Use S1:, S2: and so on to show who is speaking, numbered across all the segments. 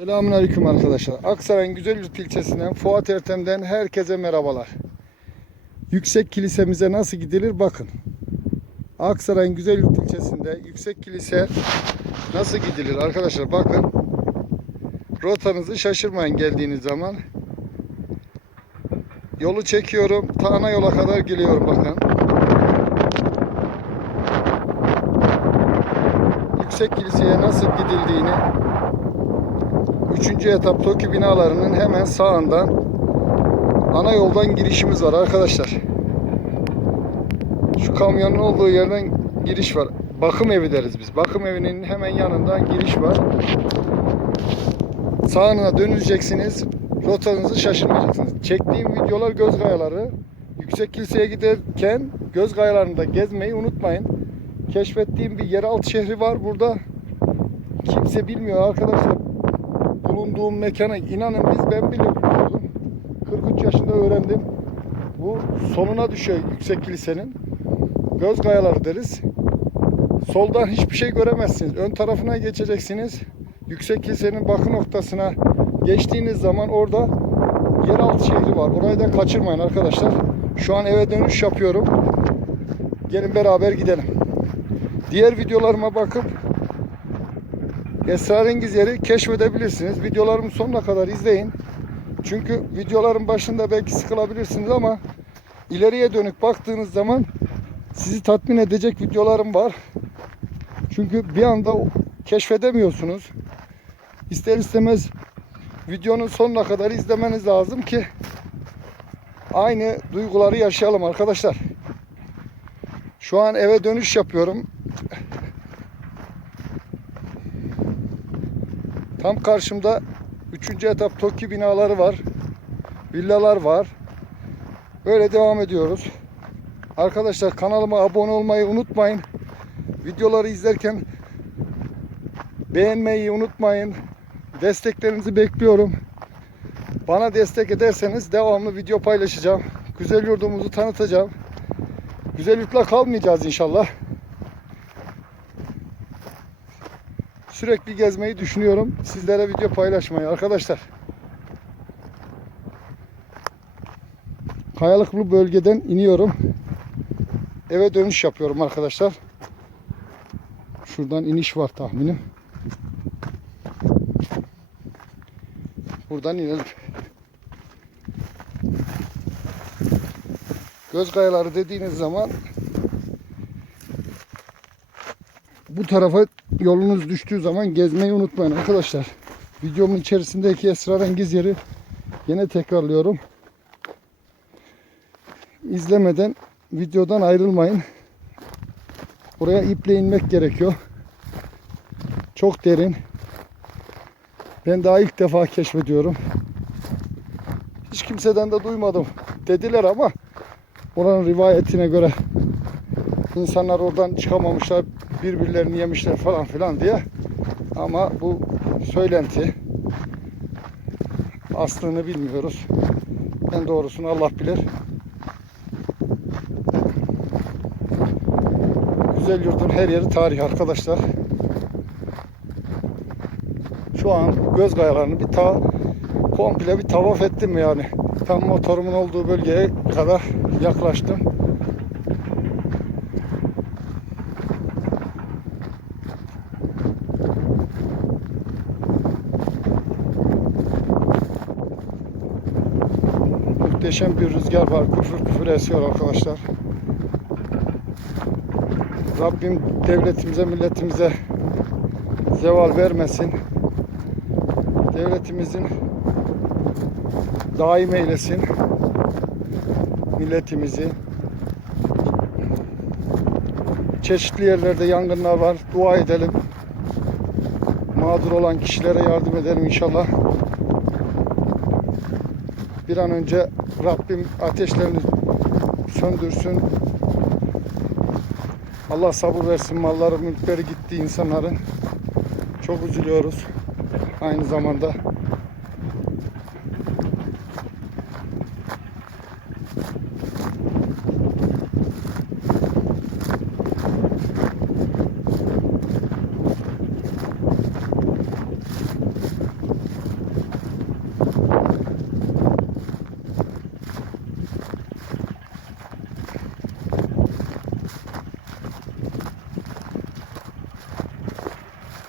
S1: Selamünaleyküm arkadaşlar. Aksaray'ın Güzelyurt ilçesinden Fuat Ertem'den herkese merhabalar. Yüksek kilisemize nasıl gidilir bakın. Aksaray'ın Güzelyurt ilçesinde Yüksek Kilise nasıl gidilir arkadaşlar bakın. Rotanızı şaşırmayın geldiğiniz zaman. Yolu çekiyorum. Ta yola kadar geliyorum bakın. Yüksek Kilise'ye nasıl gidildiğini Üçüncü etap TOKİ binalarının hemen sağından ana yoldan girişimiz var arkadaşlar. Şu kamyonun olduğu yerden giriş var. Bakım evi deriz biz. Bakım evinin hemen yanından giriş var. Sağına döneceksiniz. Rotanızı şaşırmayacaksınız. Çektiğim videolar göz kayaları. Yüksek kiliseye giderken göz kayalarında gezmeyi unutmayın. Keşfettiğim bir yeraltı şehri var burada. Kimse bilmiyor arkadaşlar bulunduğum mekana inanın biz ben bile bilmiyordum. 43 yaşında öğrendim. Bu sonuna düşüyor yüksek kilisenin. Göz kayaları deriz. Soldan hiçbir şey göremezsiniz. Ön tarafına geçeceksiniz. Yüksek kilisenin bakı noktasına geçtiğiniz zaman orada yeraltı şehri var. Orayı da kaçırmayın arkadaşlar. Şu an eve dönüş yapıyorum. Gelin beraber gidelim. Diğer videolarıma bakıp esrarengiz yeri keşfedebilirsiniz. Videolarımı sonuna kadar izleyin. Çünkü videoların başında belki sıkılabilirsiniz ama ileriye dönük baktığınız zaman sizi tatmin edecek videolarım var. Çünkü bir anda keşfedemiyorsunuz. İster istemez videonun sonuna kadar izlemeniz lazım ki aynı duyguları yaşayalım arkadaşlar. Şu an eve dönüş yapıyorum. Tam karşımda 3. etap TOKİ binaları var. Villalar var. Böyle devam ediyoruz. Arkadaşlar kanalıma abone olmayı unutmayın. Videoları izlerken beğenmeyi unutmayın. Desteklerinizi bekliyorum. Bana destek ederseniz devamlı video paylaşacağım. Güzel yurdumuzu tanıtacağım. Güzel yurtla kalmayacağız inşallah. Sürekli gezmeyi düşünüyorum. Sizlere video paylaşmayı arkadaşlar. Kayalıklı bölgeden iniyorum. Eve dönüş yapıyorum arkadaşlar. Şuradan iniş var tahminim. Buradan inelim. Göz kayaları dediğiniz zaman bu tarafa yolunuz düştüğü zaman gezmeyi unutmayın arkadaşlar. Videomun içerisindeki esrarengiz yeri yine tekrarlıyorum. İzlemeden videodan ayrılmayın. Buraya iple inmek gerekiyor. Çok derin. Ben daha ilk defa keşfediyorum. Hiç kimseden de duymadım dediler ama oranın rivayetine göre insanlar oradan çıkamamışlar, birbirlerini yemişler falan filan diye. Ama bu söylenti. Aslını bilmiyoruz. En doğrusunu Allah bilir. Güzel yurdun her yeri tarih arkadaşlar. Şu an göz kayalarını bir ta komple bir tavaf ettim yani. Tam motorumun olduğu bölgeye kadar yaklaştım. Muhteşem bir rüzgar var. Küfür küfür esiyor arkadaşlar. Rabbim devletimize, milletimize zeval vermesin. Devletimizin daim eylesin. Milletimizi. Çeşitli yerlerde yangınlar var. Dua edelim. Mağdur olan kişilere yardım edelim inşallah. Bir an önce Rabbim ateşlerini söndürsün. Allah sabır versin malları mülkleri gitti insanların. Çok üzülüyoruz. Aynı zamanda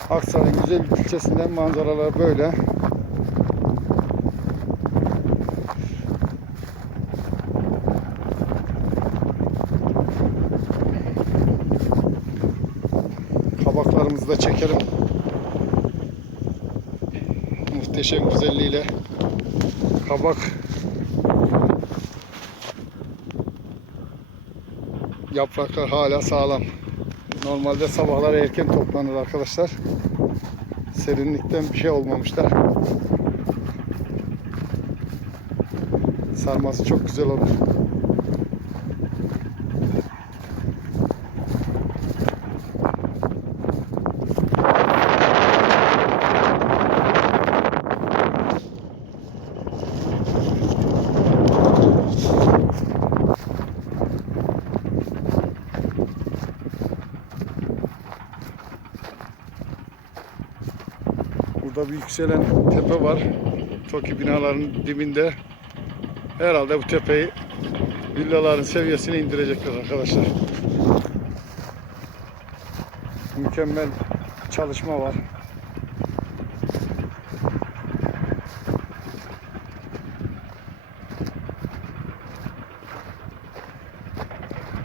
S1: Aksaray'ın güzel ilçesinden manzaralar böyle. Kabaklarımızı da çekelim. Muhteşem güzelliğiyle kabak yapraklar hala sağlam. Normalde sabahları erken toplanır arkadaşlar. Serinlikten bir şey olmamışlar. Sarması çok güzel olur. Burada bir yükselen tepe var. TOKİ binaların dibinde. Herhalde bu tepeyi villaların seviyesine indirecekler arkadaşlar. Mükemmel çalışma var.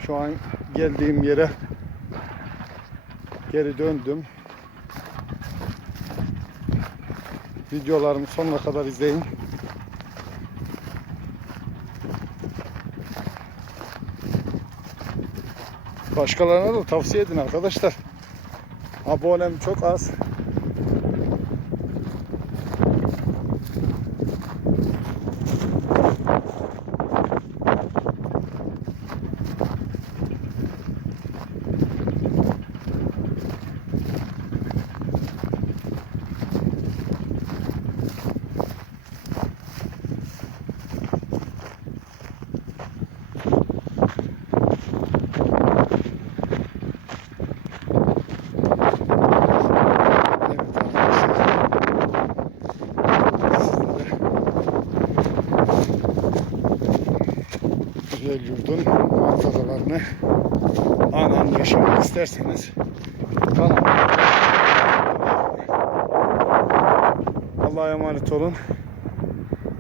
S1: Şu an geldiğim yere geri döndüm. Videolarımı sonuna kadar izleyin. Başkalarına da tavsiye edin arkadaşlar. Abonem çok az. Evet arkadaşlar. Sizlere güzel yurdun manzaralarını anında yaşamak isterseniz kanalıma Allah'a emanet olun.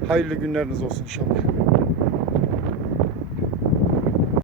S1: Hayırlı günleriniz olsun inşallah.